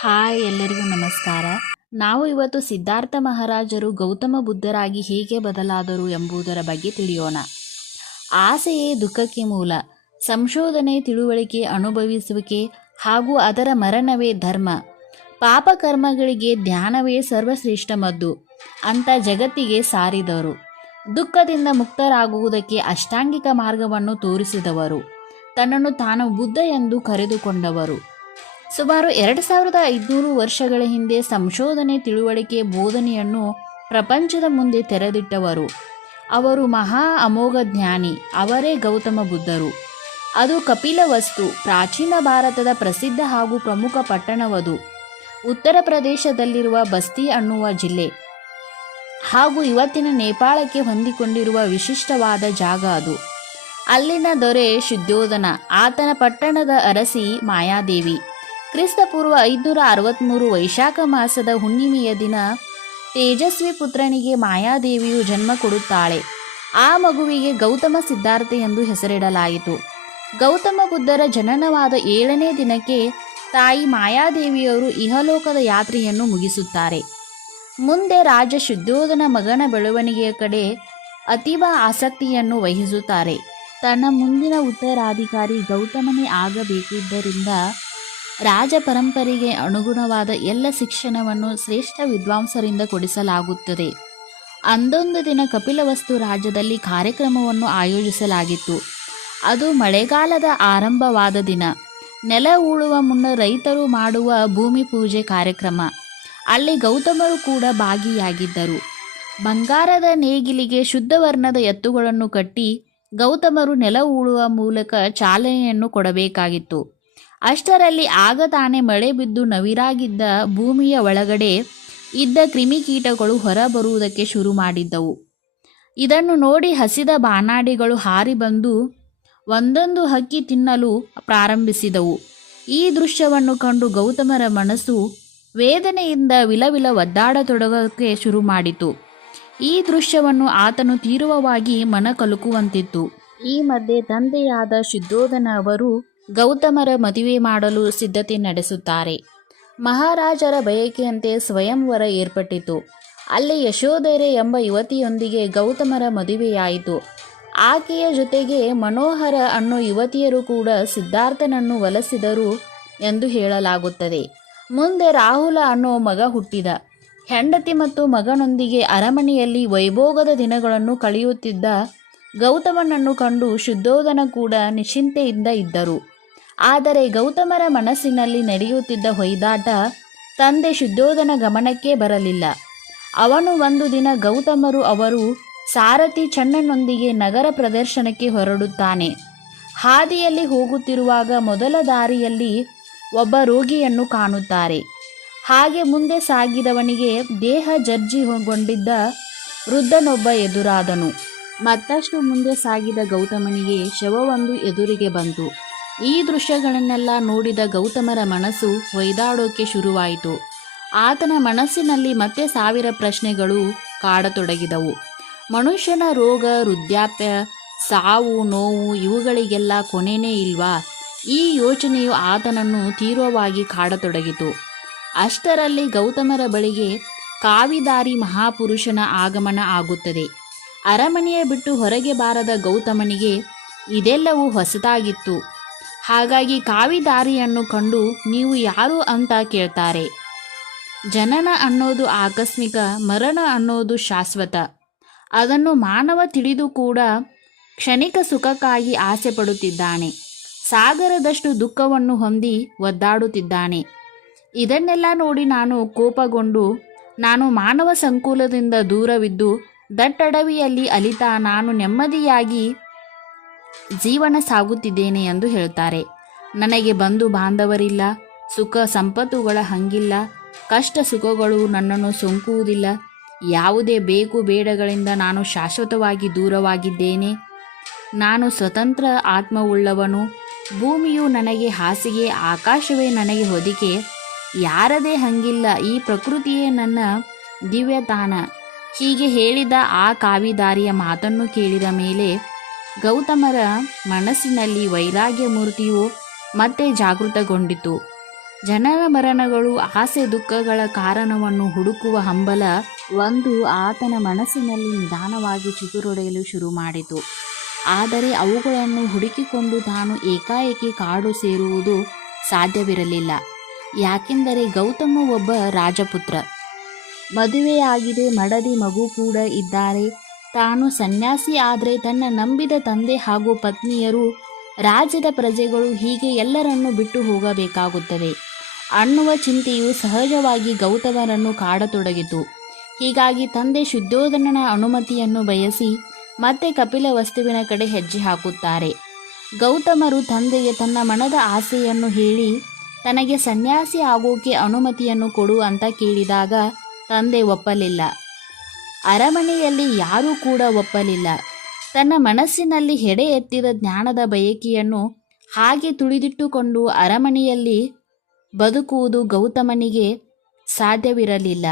Hi, ಎಲ್ಲರಿಗೂ ನಮಸ್ಕಾರ. ನಾವು ಇವತ್ತು ಸಿದ್ಧಾರ್ಥ ಮಹಾರಾಜರು ಗೌತಮ ಬುದ್ಧರಾಗಿ ಹೇಗೆ ಬದಲಾದರು ಎಂಬುದರ ಬಗ್ಗೆ ತಿಳಿಯೋಣ. ಆಸೆಯೇ ದುಃಖಕ್ಕೆ ಮೂಲ, ಸಂಶೋಧನೆ ತಿಳುವಳಿಕೆ ಅನುಭವಿಸುವಿಕೆ ಹಾಗೂ ಅದರ ಮರಣವೇ ಧರ್ಮ. ಪಾಪಕರ್ಮಗಳಿಗೆ ಧ್ಯಾನವೇ ಸರ್ವಶ್ರೇಷ್ಠ ಮದ್ದು ಅಂತ ಜಗತ್ತಿಗೆ ಸಾರಿದವರು. ದುಃಖದಿಂದ ಮುಕ್ತರಾಗುವುದಕ್ಕೆ ಅಷ್ಟಾಂಗಿಕ ಮಾರ್ಗವನ್ನು ತೋರಿಸಿದವರು. ತನ್ನನ್ನು ತಾನು ಬುದ್ಧ ಎಂದು ಕರೆದುಕೊಂಡವರು. ಸುಮಾರು ಎರಡು ಸಾವಿರದ ಐದುನೂರು ವರ್ಷಗಳ ಹಿಂದೆ ಸಂಶೋಧನೆ ತಿಳುವಳಿಕೆ ಬೋಧನೆಯನ್ನು ಪ್ರಪಂಚದ ಮುಂದೆ ತೆರೆದಿಟ್ಟವರು. ಅವರು ಮಹಾ ಅಮೋಘ ಜ್ಞಾನಿ, ಅವರೇ ಗೌತಮ ಬುದ್ಧರು. ಅದು ಕಪಿಲ ವಸ್ತು, ಪ್ರಾಚೀನ ಭಾರತದ ಪ್ರಸಿದ್ಧ ಹಾಗೂ ಪ್ರಮುಖ ಪಟ್ಟಣವದು. ಉತ್ತರ ಪ್ರದೇಶದಲ್ಲಿರುವ ಬಸ್ತಿ ಅನ್ನುವ ಜಿಲ್ಲೆ. ಹಾಗೂ ಇವತ್ತಿನ ನೇಪಾಳಕ್ಕೆ ಹೊಂದಿಕೊಂಡಿರುವ ವಿಶಿಷ್ಟವಾದ ಜಾಗ ಅದು. ಅಲ್ಲಿನ ದೊರೆ ಶುದ್ಧೋಧನ ಆತನ ಪಟ್ಟಣದ ಅರಸಿ ಮಾಯಾದೇವಿ. ಕ್ರಿಸ್ತಪೂರ್ವ ಐದುನೂರ ಅರವತ್ತ್ಮೂರು ವೈಶಾಖ ಮಾಸದ ಹುಣ್ಣಿಮೆಯ ದಿನ ತೇಜಸ್ವಿ ಪುತ್ರನಿಗೆ ಮಾಯಾದೇವಿಯು ಜನ್ಮ ಕೊಡುತ್ತಾಳೆ. ಆ ಮಗುವಿಗೆ ಗೌತಮ ಸಿದ್ಧಾರ್ಥ ಎಂದು ಹೆಸರಿಡಲಾಯಿತು. ಗೌತಮ ಬುದ್ಧರ ಜನನವಾದ ಏಳನೇ ದಿನಕ್ಕೆ ತಾಯಿ ಮಾಯಾದೇವಿಯವರು ಇಹಲೋಕದ ಯಾತ್ರೆಯನ್ನು ಮುಗಿಸುತ್ತಾರೆ. ಮುಂದೆ ರಾಜ ಶುದ್ಧೋಧನ ಮಗನ ಬೆಳವಣಿಗೆಯ ಕಡೆ ಅತೀವ ಆಸಕ್ತಿಯನ್ನು ವಹಿಸುತ್ತಾರೆ. ತನ್ನ ಮುಂದಿನ ಉತ್ತರಾಧಿಕಾರಿ ಗೌತಮನೇ ಆಗಬೇಕಿದ್ದರಿಂದ ರಾಜ ಪರಂಪರೆಗೆ ಅನುಗುಣವಾದ ಎಲ್ಲ ಶಿಕ್ಷಣವನ್ನು ಶ್ರೇಷ್ಠ ವಿದ್ವಾಂಸರಿಂದ ಕೊಡಿಸಲಾಗುತ್ತದೆ. ಅಂದೊಂದು ದಿನ ಕಪಿಲವಸ್ತು ರಾಜ್ಯದಲ್ಲಿ ಕಾರ್ಯಕ್ರಮವನ್ನು ಆಯೋಜಿಸಲಾಗಿತ್ತು. ಅದು ಮಳೆಗಾಲದ ಆರಂಭವಾದ ದಿನ. ನೆಲ ಉಳುವ ಮುನ್ನ ರೈತರು ಮಾಡುವ ಭೂಮಿ ಪೂಜೆ ಕಾರ್ಯಕ್ರಮ. ಅಲ್ಲಿ ಗೌತಮರು ಕೂಡ ಭಾಗಿಯಾಗಿದ್ದರು. ಬಂಗಾರದ ನೇಗಿಲಿಗೆ ಶುದ್ಧ ವರ್ಣದ ಎತ್ತುಗಳನ್ನು ಕಟ್ಟಿ ಗೌತಮರು ನೆಲ ಉಳುವ ಮೂಲಕ ಚಾಲನೆಯನ್ನು ಕೊಡಬೇಕಾಗಿತ್ತು. ಅಷ್ಟರಲ್ಲಿ ಆಗ ತಾನೇ ಮಳೆ ಬಿದ್ದು ನವಿರಾಗಿದ್ದ ಭೂಮಿಯ ಒಳಗಡೆ ಇದ್ದ ಕ್ರಿಮಿಕೀಟಗಳು ಹೊರಬರುವುದಕ್ಕೆ ಶುರು ಮಾಡಿದ್ದವು. ಇದನ್ನು ನೋಡಿ ಹಸಿದ ಬಾನಾಡಿಗಳು ಹಾರಿ ಬಂದು ಒಂದೊಂದು ಹಕ್ಕಿ ತಿನ್ನಲು ಪ್ರಾರಂಭಿಸಿದವು. ಈ ದೃಶ್ಯವನ್ನು ಕಂಡು ಗೌತಮರ ಮನಸ್ಸು ವೇದನೆಯಿಂದ ವಿಲವಿಲ ಒದ್ದಾಡತೊಡಗಕ್ಕೆ ಶುರು ಮಾಡಿತು. ಈ ದೃಶ್ಯವನ್ನು ಆತನು ತೀವ್ರವಾಗಿ ಮನಕಲುಕುವಂತಿತ್ತು. ಈ ಮಧ್ಯೆ ತಂದೆಯಾದ ಶುದ್ಧೋಧನ ಅವರು ಗೌತಮರ ಮದುವೆ ಮಾಡಲು ಸಿದ್ಧತೆ ನಡೆಸುತ್ತಾರೆ. ಮಹಾರಾಜರ ಬಯಕೆಯಂತೆ ಸ್ವಯಂವರ ಏರ್ಪಟ್ಟಿತು. ಅಲ್ಲಿ ಯಶೋಧರೆ ಎಂಬ ಯುವತಿಯೊಂದಿಗೆ ಗೌತಮರ ಮದುವೆಯಾಯಿತು. ಆಕೆಯ ಜೊತೆಗೆ ಮನೋಹರ ಅನ್ನೋ ಯುವತಿಯರು ಕೂಡ ಸಿದ್ಧಾರ್ಥನನ್ನು ವಲಸಿದರು ಎಂದು ಹೇಳಲಾಗುತ್ತದೆ. ಮುಂದೆ ರಾಹುಲ ಅನ್ನೋ ಮಗ ಹುಟ್ಟಿದ. ಹೆಂಡತಿ ಮತ್ತು ಮಗನೊಂದಿಗೆ ಅರಮನೆಯಲ್ಲಿ ವೈಭೋಗದ ದಿನಗಳನ್ನು ಕಳೆಯುತ್ತಿದ್ದ ಗೌತಮನನ್ನು ಕಂಡು ಶುದ್ಧೋಧನ ಕೂಡ ನಿಶ್ಚಿಂತೆಯಿಂದ ಇದ್ದರು. ಆದರೆ ಗೌತಮರ ಮನಸ್ಸಿನಲ್ಲಿ ನಡೆಯುತ್ತಿದ್ದ ಹೊಯ್ದಾಟ ತಂದೆ ಶುದ್ಧೋಧನ ಗಮನಕ್ಕೆ ಬರಲಿಲ್ಲ. ಅವನು ಒಂದು ದಿನ ಗೌತಮರು ಅವರು ಸಾರಥಿ ಚಣ್ಣನೊಂದಿಗೆ ನಗರ ಪ್ರದರ್ಶನಕ್ಕೆ ಹೊರಡುತ್ತಾನೆ. ಹಾದಿಯಲ್ಲಿ ಹೋಗುತ್ತಿರುವಾಗ ಮೊದಲ ದಾರಿಯಲ್ಲಿ ಒಬ್ಬ ರೋಗಿಯನ್ನು ಕಾಣುತ್ತಾರೆ. ಹಾಗೆ ಮುಂದೆ ಸಾಗಿದವನಿಗೆ ದೇಹ ಜರ್ಜಿಗೊಂಡಿದ್ದ ವೃದ್ಧನೊಬ್ಬ ಎದುರಾದನು. ಮತ್ತಷ್ಟು ಮುಂದೆ ಸಾಗಿದ ಗೌತಮನಿಗೆ ಶವವೊಂದು ಎದುರಿಗೆ ಬಂತು. ಈ ದೃಶ್ಯಗಳನ್ನೆಲ್ಲ ನೋಡಿದ ಗೌತಮರ ಮನಸ್ಸು ಹೊಯ್ದಾಡೋಕೆ ಶುರುವಾಯಿತು. ಆತನ ಮನಸ್ಸಿನಲ್ಲಿ ಮತ್ತೆ ಸಾವಿರ ಪ್ರಶ್ನೆಗಳು ಕಾಡತೊಡಗಿದವು. ಮನುಷ್ಯನ ರೋಗ, ವೃದ್ಧಾಪ್ಯ, ಸಾವು, ನೋವು ಇವುಗಳಿಗೆಲ್ಲ ಕೊನೆನೇ ಇಲ್ವಾ? ಈ ಯೋಚನೆಯು ಆತನನ್ನು ತೀವ್ರವಾಗಿ ಕಾಡತೊಡಗಿತು. ಅಷ್ಟರಲ್ಲಿ ಗೌತಮರ ಬಳಿಗೆ ಕಾವಿದಾರಿ ಮಹಾಪುರುಷನ ಆಗಮನ ಆಗುತ್ತದೆ. ಅರಮನೆಯ ಬಿಟ್ಟು ಹೊರಗೆ ಬಾರದ ಗೌತಮನಿಗೆ ಇದೆಲ್ಲವೂ ಹೊಸತಾಗಿತ್ತು ಹಾಗಾಗಿ ಕಾವಿದಾರಿಯನ್ನು ಕಂಡು ನೀವು ಯಾರು ಅಂತ ಕೇಳ್ತಾರೆ. ಜನನ ಅನ್ನೋದು ಆಕಸ್ಮಿಕ, ಮರಣ ಅನ್ನೋದು ಶಾಶ್ವತ. ಅದನ್ನು ಮಾನವ ತಿಳಿದು ಕೂಡ ಕ್ಷಣಿಕ ಸುಖಕ್ಕಾಗಿ ಆಸೆ ಪಡುತ್ತಿದ್ದಾನೆ ಸಾಗರದಷ್ಟು ದುಃಖವನ್ನು ಹೊಂದಿ ಒದ್ದಾಡುತ್ತಿದ್ದಾನೆ. ಇದನ್ನೆಲ್ಲ ನೋಡಿ ನಾನು ಕೋಪಗೊಂಡು, ನಾನು ಮಾನವ ಸಂಕುಲದಿಂದ ದೂರವಿದ್ದು, ದಟ್ಟಡವಿಯಲ್ಲಿ ಅಲಿತಾ ನಾನು ನೆಮ್ಮದಿಯಾಗಿ ಜೀವನ ಸಾಗುತ್ತಿದ್ದೇನೆ ಎಂದು ಹೇಳ್ತಾರೆ ನನಗೆ ಬಂಧು ಬಾಂಧವರಿಲ್ಲ, ಸುಖ ಸಂಪತ್ತುಗಳ ಹಂಗಿಲ್ಲ, ಕಷ್ಟ ಸುಖಗಳು ನನ್ನನ್ನು ಸೋಂಕುವುದಿಲ್ಲ. ಯಾವುದೇ ಬೇಕು ಬೇಡಗಳಿಂದ ನಾನು ಶಾಶ್ವತವಾಗಿ ದೂರವಾಗಿದ್ದೇನೆ. ನಾನು ಸ್ವತಂತ್ರ ಆತ್ಮವುಳ್ಳವನು. ಭೂಮಿಯು ನನಗೆ ಹಾಸಿಗೆ, ಆಕಾಶವೇ ನನಗೆ ಹೊದಿಕೆ. ಯಾರದೇ ಹಂಗಿಲ್ಲ, ಈ ಪ್ರಕೃತಿಯೇ ನನ್ನ ದಿವ್ಯತಾನ. ಹೀಗೆ ಹೇಳಿದ ಆ ಕಾವಿದಾರಿಯ ಮಾತನ್ನು ಕೇಳಿದ ಮೇಲೆ ಗೌತಮರ ಮನಸ್ಸಿನಲ್ಲಿ ವೈರಾಗ್ಯ ಮೂರ್ತಿಯು ಮತ್ತೆ ಜಾಗೃತಗೊಂಡಿತು. ಜನರ ಮರಣಗಳು, ಆಸೆ, ದುಃಖಗಳ ಕಾರಣವನ್ನು ಹುಡುಕುವ ಹಂಬಲ ಒಂದು ಆತನ ಮನಸ್ಸಿನಲ್ಲಿ ನಿಧಾನವಾಗಿ ಚಿಗುರೊಡೆಯಲು ಶುರು ಮಾಡಿತು. ಆದರೆ ಅವುಗಳನ್ನು ಹುಡುಕಿಕೊಂಡು ತಾನು ಏಕಾಏಕಿ ಕಾಡು ಸೇರುವುದು ಸಾಧ್ಯವಿರಲಿಲ್ಲ. ಯಾಕೆಂದರೆ ಗೌತಮ ಒಬ್ಬ ರಾಜಪುತ್ರ. ಮದುವೆಯಾಗಿದೆ, ಮಡದಿ ಮಗು ಕೂಡ ಇದ್ದಾರೆ. ತಾನು ಸನ್ಯಾಸಿ ಆದರೆ ತನ್ನ ನಂಬಿದ ತಂದೆ ಹಾಗೂ ಪತ್ನಿಯರು ರಾಜ್ಯದ ಪ್ರಜೆಗಳು ಹೀಗೆ ಎಲ್ಲರನ್ನು ಬಿಟ್ಟು ಹೋಗಬೇಕಾಗುತ್ತದೆ. ಅನ್ನುವ ಚಿಂತೆಯು ಸಹಜವಾಗಿ ಗೌತಮರನ್ನು ಕಾಡತೊಡಗಿತು. ಹೀಗಾಗಿ ತಂದೆ ಶುದ್ಧೋಧನನ ಅನುಮತಿಯನ್ನು ಬಯಸಿ ಮತ್ತೆ ಕಪಿಲ ವಸ್ತುವಿನ ಕಡೆ ಹೆಜ್ಜೆ ಹಾಕುತ್ತಾರೆ. ಗೌತಮರು ತಂದೆಗೆ ತನ್ನ ಮನದ ಆಸೆಯನ್ನು ಹೇಳಿ, ತನಗೆ ಸನ್ಯಾಸಿ ಆಗೋಕೆ ಅನುಮತಿಯನ್ನು ಕೊಡು ಅಂತ ಕೇಳಿದಾಗ ತಂದೆ ಒಪ್ಪಲಿಲ್ಲ. ಅರಮನೆಯಲ್ಲಿ ಯಾರೂ ಕೂಡ ಒಪ್ಪಲಿಲ್ಲ. ತನ್ನ ಮನಸ್ಸಿನಲ್ಲಿ ಹೆಡೆ ಎತ್ತಿದ ಜ್ಞಾನದ ಬಯಕೆಯನ್ನು ಹಾಗೆ ತುಳಿದಿಟ್ಟುಕೊಂಡು ಅರಮನೆಯಲ್ಲಿ ಬದುಕುವುದು ಗೌತಮನಿಗೆ ಸಾಧ್ಯವಿರಲಿಲ್ಲ.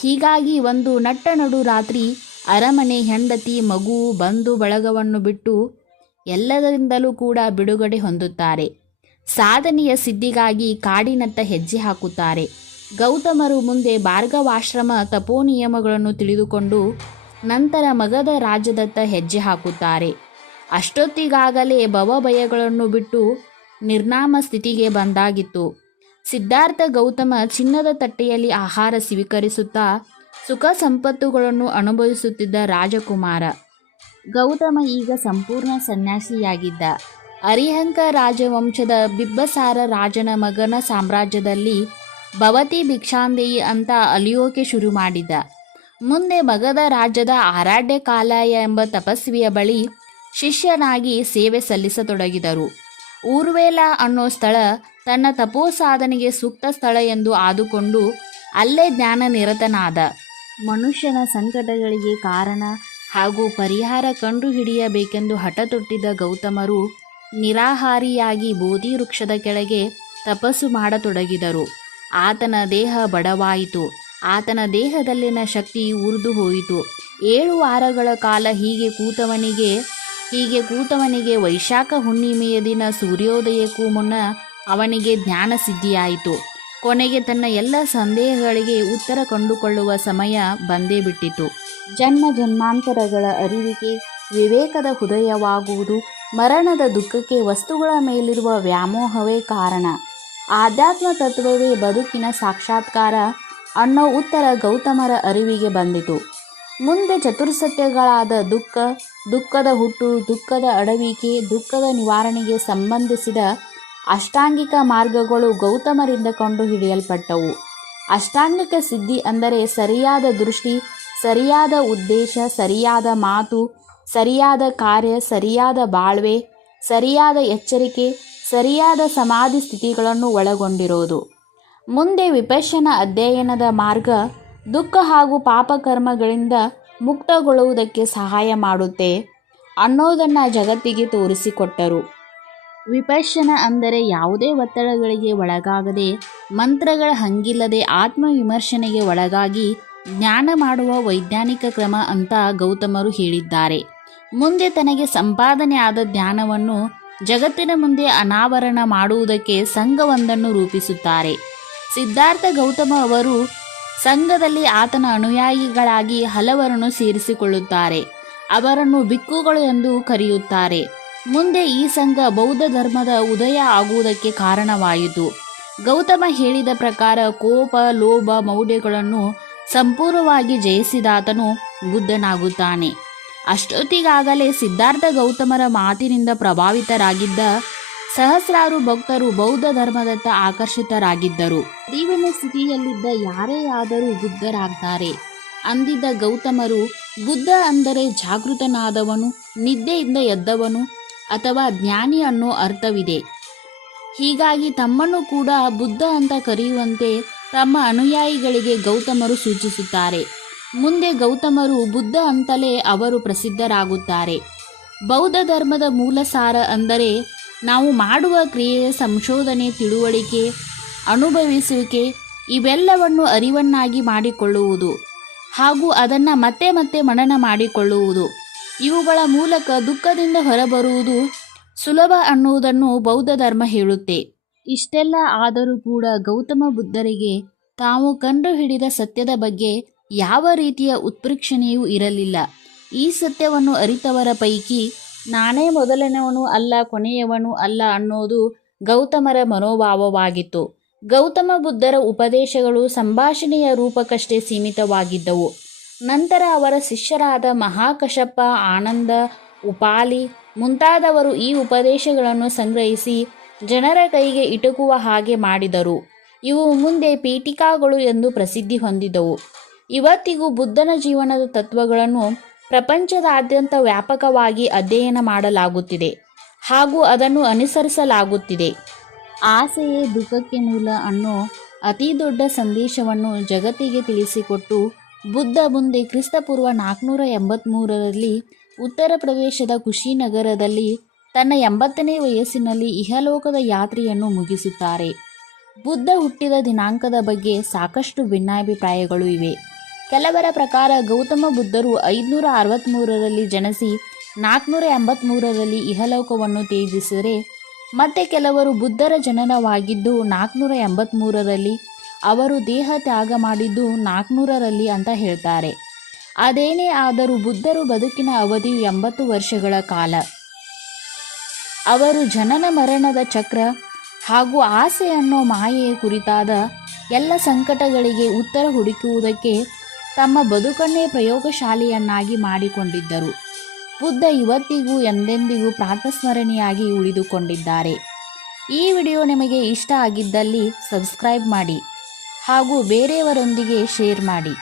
ಹೀಗಾಗಿ ಒಂದು ನಟ್ಟ ನಡು ರಾತ್ರಿ ಅರಮನೆ ಹೆಂಡತಿ, ಮಗು, ಬಂಧು ಬಳಗವನ್ನು ಬಿಟ್ಟು ಎಲ್ಲದರಿಂದಲೂ ಕೂಡ ಬಿಡುಗಡೆ ಹೊಂದುತ್ತಾರೆ. ಸಾಧನೆಯ ಸಿದ್ಧಿಗಾಗಿ ಕಾಡಿನತ್ತ ಹೆಜ್ಜೆ ಹಾಕುತ್ತಾರೆ. ಗೌತಮರು ಮುಂದೆ ಭಾರ್ಗವಾಶ್ರಮ ತಪೋನಿಯಮಗಳನ್ನು ತಿಳಿದುಕೊಂಡು ನಂತರ ಮಗದ ರಾಜ್ಯದತ್ತ ಹೆಜ್ಜೆ ಹಾಕುತ್ತಾರೆ. ಅಷ್ಟೊತ್ತಿಗಾಗಲೇ ಭವಭಯಗಳನ್ನು ಬಿಟ್ಟು ನಿರ್ನಾಮ ಸ್ಥಿತಿಗೆ ಬಂದಾಗಿತ್ತು. ಸಿದ್ಧಾರ್ಥ ಗೌತಮ ಚಿನ್ನದ ತಟ್ಟೆಯಲ್ಲಿ ಆಹಾರ ಸ್ವೀಕರಿಸುತ್ತಾ ಸುಖ ಸಂಪತ್ತುಗಳನ್ನು ಅನುಭವಿಸುತ್ತಿದ್ದ ರಾಜಕುಮಾರ. ಗೌತಮ ಈಗ ಸಂಪೂರ್ಣ ಸನ್ಯಾಸಿಯಾಗಿದ್ದ. ಅರಿಹಂಕ ರಾಜವಂಶದ ಬಿಬ್ಬಸಾರ ರಾಜನ ಮಗನ ಸಾಮ್ರಾಜ್ಯದಲ್ಲಿ ಭವತಿ ಭಿಕ್ಷಾಂದೇಯಿ ಅಂತ ಅಲಿಯೋಕೆ ಶುರು ಮಾಡಿದ. ಮುಂದೆ ಮಗಧ ರಾಜ್ಯದ ಆರಾಡ್ಯ ಕಾಲಾಯ ಎಂಬ ತಪಸ್ವಿಯ ಬಳಿ ಶಿಷ್ಯನಾಗಿ ಸೇವೆ ಸಲ್ಲಿಸತೊಡಗಿದರು. ಊರ್ವೇಲ ಅನ್ನೋ ಸ್ಥಳ ತನ್ನ ತಪೋ ಸಾಧನೆಗೆ ಸೂಕ್ತ ಸ್ಥಳ ಎಂದು ಆದುಕೊಂಡು ಅಲ್ಲೇ ಜ್ಞಾನ ನಿರತನಾದ. ಮನುಷ್ಯನ ಸಂಕಟಗಳಿಗೆ ಕಾರಣ ಹಾಗೂ ಪರಿಹಾರ ಕಂಡುಹಿಡಿಯಬೇಕೆಂದು ಹಠ ತೊಟ್ಟಿದ್ದ ಗೌತಮರು ನಿರಾಹಾರಿಯಾಗಿ ಬೋಧಿ ವೃಕ್ಷದ ಕೆಳಗೆ ತಪಸ್ಸು ಮಾಡತೊಡಗಿದರು. ಆತನ ದೇಹ ಬಡವಾಯಿತು. ಆತನ ದೇಹದಲ್ಲಿನ ಶಕ್ತಿ ಉರಿದು ಹೋಯಿತು. ಏಳು ವಾರಗಳ ಕಾಲ ಹೀಗೆ ಕೂತವನಿಗೆ ಹೀಗೆ ಕೂತವನಿಗೆ ವೈಶಾಖ ಹುಣ್ಣಿಮೆಯ ದಿನ ಸೂರ್ಯೋದಯಕ್ಕೂ ಮುನ್ನ ಅವನಿಗೆ ಜ್ಞಾನ ಸಿದ್ಧಿಯಾಯಿತು ಕೊನೆಗೆ ತನ್ನ ಎಲ್ಲ ಸಂದೇಹಗಳಿಗೆ ಉತ್ತರ ಕಂಡುಕೊಳ್ಳುವ ಸಮಯ ಬಂದೇ ಬಿಟ್ಟಿತು. ಜನ್ಮ ಜನ್ಮಾಂತರಗಳ ಅರಿವಿಗೆ ವಿವೇಕದ ಹೃದಯವಾಗುವುದು ಮರಣದ ದುಃಖಕ್ಕೆ ವಸ್ತುಗಳ ಮೇಲಿರುವ ವ್ಯಾಮೋಹವೇ ಕಾರಣ. ಆಧ್ಯಾತ್ಮ ತತ್ವವೇ ಬದುಕಿನ ಸಾಕ್ಷಾತ್ಕಾರ ಅನ್ನೋ ಉತ್ತರ ಗೌತಮರ ಅರಿವಿಗೆ ಬಂದಿತು. ಮುಂದೆ ಚತುರ್ಸತ್ಯಗಳಾದ ದುಃಖ, ದುಃಖದ ಹುಟ್ಟು, ದುಃಖದ ಅಡವಿಕೆ, ದುಃಖದ ನಿವಾರಣೆಗೆ ಸಂಬಂಧಿಸಿದ ಅಷ್ಟಾಂಗಿಕ ಮಾರ್ಗಗಳು ಗೌತಮರಿಂದ ಕಂಡುಹಿಡಿಯಲ್ಪಟ್ಟವು. ಅಷ್ಟಾಂಗಿಕ ಸಿದ್ಧಿ ಅಂದರೆ ಸರಿಯಾದ ದೃಷ್ಟಿ, ಸರಿಯಾದ ಉದ್ದೇಶ, ಸರಿಯಾದ ಮಾತು, ಸರಿಯಾದ ಕಾರ್ಯ, ಸರಿಯಾದ ಬಾಳ್ವೆ, ಸರಿಯಾದ ಎಚ್ಚರಿಕೆ ಸರಿಯಾದ ಸಮಾಧಿ ಸ್ಥಿತಿಗಳನ್ನು ಒಳಗೊಂಡಿರುವುದು. ಮುಂದೆ ವಿಪಶ್ಯನ ಅಧ್ಯಯನದ ಮಾರ್ಗ ದುಃಖ ಹಾಗೂ ಪಾಪಕರ್ಮಗಳಿಂದ ಮುಕ್ತಗೊಳ್ಳುವುದಕ್ಕೆ ಸಹಾಯ ಮಾಡುತ್ತೆ ಅನ್ನೋದನ್ನು ಜಗತ್ತಿಗೆ ತೋರಿಸಿಕೊಟ್ಟರು. ವಿಪಶ್ಯನ ಅಂದರೆ ಯಾವುದೇ ಒತ್ತಡಗಳಿಗೆ ಒಳಗಾಗದೆ ಮಂತ್ರಗಳ ಹಂಗಿಲ್ಲದೆ ಆತ್ಮವಿಮರ್ಶನೆಗೆ ಒಳಗಾಗಿ ಜ್ಞಾನ ಮಾಡುವ ವೈಜ್ಞಾನಿಕ ಕ್ರಮ ಅಂತ ಗೌತಮರು ಹೇಳಿದ್ದಾರೆ. ಮುಂದೆ ತನಗೆ ಸಂಪಾದನೆ ಆದ ಜ್ಞಾನವನ್ನು ಜಗತ್ತಿನ ಮುಂದೆ ಅನಾವರಣ ಮಾಡುವುದಕ್ಕೆ ಸಂಘವೊಂದನ್ನು ರೂಪಿಸುತ್ತಾರೆ. ಸಿದ್ಧಾರ್ಥ ಗೌತಮ ಅವರು ಸಂಘದಲ್ಲಿ ಆತನ ಅನುಯಾಯಿಗಳಾಗಿ ಹಲವರನ್ನು ಸೇರಿಸಿಕೊಳ್ಳುತ್ತಾರೆ. ಅವರನ್ನು ಬಿಕ್ಕುಗಳು ಎಂದು ಕರೆಯುತ್ತಾರೆ. ಮುಂದೆ ಈ ಸಂಘ ಬೌದ್ಧ ಧರ್ಮದ ಉದಯ ಆಗುವುದಕ್ಕೆ ಕಾರಣವಾಯಿತು. ಗೌತಮ ಹೇಳಿದ ಪ್ರಕಾರ ಕೋಪ, ಲೋಭ, ಮೌಢ್ಯಗಳನ್ನು ಸಂಪೂರ್ಣವಾಗಿ ಜಯಿಸಿದಾತನು ಬುದ್ಧನಾಗುತ್ತಾನೆ. ಅಷ್ಟೊತ್ತಿಗಾಗಲೇ ಸಿದ್ಧಾರ್ಥ ಗೌತಮರ ಮಾತಿನಿಂದ ಪ್ರಭಾವಿತರಾಗಿದ್ದ ಸಹಸ್ರಾರು ಭಕ್ತರು ಬೌದ್ಧ ಧರ್ಮದತ್ತ ಆಕರ್ಷಿತರಾಗಿದ್ದರು. ಜೀವನ ಸ್ಥಿತಿಯಲ್ಲಿದ್ದ ಯಾರೇ ಆದರೂ ಬುದ್ಧರಾಗ್ತಾರೆ. ಅಂದಿದ್ದ ಗೌತಮರು ಬುದ್ಧ ಅಂದರೆ ಜಾಗೃತನಾದವನು, ನಿದ್ದೆಯಿಂದ ಎದ್ದವನು ಅಥವಾ ಜ್ಞಾನಿ ಅನ್ನೋ ಅರ್ಥವಿದೆ. ಹೀಗಾಗಿ ತಮ್ಮನ್ನು ಕೂಡ ಬುದ್ಧ ಅಂತ ಕರೆಯುವಂತೆ ತಮ್ಮ ಅನುಯಾಯಿಗಳಿಗೆ ಗೌತಮರು ಸೂಚಿಸುತ್ತಾರೆ. ಮುಂದೆ ಗೌತಮರು ಬುದ್ಧ ಅಂತಲೇ ಅವರು ಪ್ರಸಿದ್ಧರಾಗುತ್ತಾರೆ. ಬೌದ್ಧ ಧರ್ಮದ ಮೂಲ ಸಾರ ಅಂದರೆ ನಾವು ಮಾಡುವ ಕ್ರಿಯೆಯ ಸಂಶೋಧನೆ, ತಿಳುವಳಿಕೆ, ಅನುಭವಿಸುವಿಕೆ ಇವೆಲ್ಲವನ್ನು ಅರಿವನ್ನಾಗಿ ಮಾಡಿಕೊಳ್ಳುವುದು ಹಾಗೂ ಅದನ್ನು ಮತ್ತೆ ಮತ್ತೆ ಮನನ ಮಾಡಿಕೊಳ್ಳುವುದು. ಇವುಗಳ ಮೂಲಕ ದುಃಖದಿಂದ ಹೊರಬರುವುದು ಸುಲಭ ಅನ್ನುವುದನ್ನು ಬೌದ್ಧ ಧರ್ಮ ಹೇಳುತ್ತೆ. ಇಷ್ಟೆಲ್ಲ ಆದರೂ ಕೂಡ ಗೌತಮ ಬುದ್ಧರಿಗೆ ತಾವು ಕಂಡುಹಿಡಿದ ಸತ್ಯದ ಬಗ್ಗೆ ಯಾವ ರೀತಿಯ ಉತ್ಪ್ರೇಕ್ಷಣೆಯೂ ಇರಲಿಲ್ಲ. ಈ ಸತ್ಯವನ್ನು ಅರಿತವರ ಪೈಕಿ ನಾನೇ ಮೊದಲನೆಯವನು ಅಲ್ಲ, ಕೊನೆಯವನು ಅಲ್ಲ ಅನ್ನೋದು ಗೌತಮರ ಮನೋಭಾವವಾಗಿತ್ತು. ಗೌತಮ ಬುದ್ಧರ ಉಪದೇಶಗಳು ಸಂಭಾಷಣೆಯ ರೂಪಕ್ಕಷ್ಟೇ ಸೀಮಿತವಾಗಿದ್ದವು. ನಂತರ ಅವರ ಶಿಷ್ಯರಾದ ಮಹಾಕಶಪ್ಪ ಆನಂದ, ಉಪಾಲಿ ಮುಂತಾದವರು ಈ ಉಪದೇಶಗಳನ್ನು ಸಂಗ್ರಹಿಸಿ ಜನರ ಕೈಗೆ ಇಟುಕುವ ಹಾಗೆ ಮಾಡಿದರು. ಇವು ಮುಂದೆ ಪೀಠಿಕಾಗಳು ಎಂದು ಪ್ರಸಿದ್ಧಿ ಹೊಂದಿದವು. ಇವತ್ತಿಗೂ ಬುದ್ಧನ ಜೀವನದ ತತ್ವಗಳನ್ನು ಪ್ರಪಂಚದಾದ್ಯಂತ ವ್ಯಾಪಕವಾಗಿ ಅಧ್ಯಯನ ಮಾಡಲಾಗುತ್ತಿದೆ ಹಾಗೂ ಅದನ್ನು ಅನುಸರಿಸಲಾಗುತ್ತಿದೆ. ಆಸೆಯೇ ದುಃಖಕ್ಕೆ ಮೂಲ ಅನ್ನೋ ಅತಿ ದೊಡ್ಡ ಸಂದೇಶವನ್ನು ಜಗತ್ತಿಗೆ ತಿಳಿಸಿಕೊಟ್ಟು ಬುದ್ಧ ಮುಂದೆ ಕ್ರಿಸ್ತಪೂರ್ವ ನಾಲ್ಕುನೂರ ಎಂಬತ್ತ್ಮೂರರಲ್ಲಿ ಉತ್ತರ ಪ್ರದೇಶದ ಕುಶಿನಗರದಲ್ಲಿ ತನ್ನ ಎಂಬತ್ತನೇ ವಯಸ್ಸಿನಲ್ಲಿ ಇಹಲೋಕದ ಯಾತ್ರೆಯನ್ನು ಮುಗಿಸುತ್ತಾರೆ. ಬುದ್ಧ ಹುಟ್ಟಿದ ದಿನಾಂಕದ ಬಗ್ಗೆ ಸಾಕಷ್ಟು ಭಿನ್ನಾಭಿಪ್ರಾಯಗಳು ಇವೆ. ಕೆಲವರ ಪ್ರಕಾರ ಗೌತಮ ಬುದ್ಧರು ಐದುನೂರ ಅರವತ್ತ್ಮೂರರಲ್ಲಿ ಜನಿಸಿ ನಾಲ್ಕುನೂರ ಎಂಬತ್ತ್ಮೂರರಲ್ಲಿ ಇಹಲೋಕವನ್ನು ತ್ಯಜಿಸಿದರೆ, ಮತ್ತೆ ಕೆಲವರು ಬುದ್ಧರ ಜನನವಾಗಿದ್ದು ನಾಲ್ಕುನೂರ ಎಂಬತ್ತ್ಮೂರರಲ್ಲಿ ಅವರು ದೇಹ ತ್ಯಾಗ ಮಾಡಿದ್ದು ನಾಲ್ಕುನೂರರಲ್ಲಿ ಅಂತ ಹೇಳ್ತಾರೆ. ಅದೇನೇ ಆದರೂ ಬುದ್ಧರು ಬದುಕಿನ ಅವಧಿಯು ಎಂಬತ್ತು ವರ್ಷಗಳ ಕಾಲ. ಅವರು ಜನನ ಮರಣದ ಚಕ್ರ ಹಾಗೂ ಆಸೆ ಅನ್ನೋ ಮಾಯೆಯ ಕುರಿತಾದ ಎಲ್ಲ ಸಂಕಟಗಳಿಗೆ ಉತ್ತರ ಹುಡುಕುವುದಕ್ಕೆ ತಮ್ಮ ಬದುಕನ್ನೇ ಪ್ರಯೋಗಶಾಲೆಯನ್ನಾಗಿ ಮಾಡಿಕೊಂಡಿದ್ದರು. ಬುದ್ಧ ಇವತ್ತಿಗೂ ಎಂದೆಂದಿಗೂ ಪ್ರಾತಸ್ಮರಣೀಯಾಗಿ ಉಳಿದುಕೊಂಡಿದ್ದಾರೆ. ಈ ವಿಡಿಯೋ ನಿಮಗೆ ಇಷ್ಟ ಆಗಿದ್ದಲ್ಲಿ ಸಬ್ಸ್ಕ್ರೈಬ್ ಮಾಡಿ ಹಾಗೂ ಬೇರೆಯವರೊಂದಿಗೆ ಶೇರ್ ಮಾಡಿ.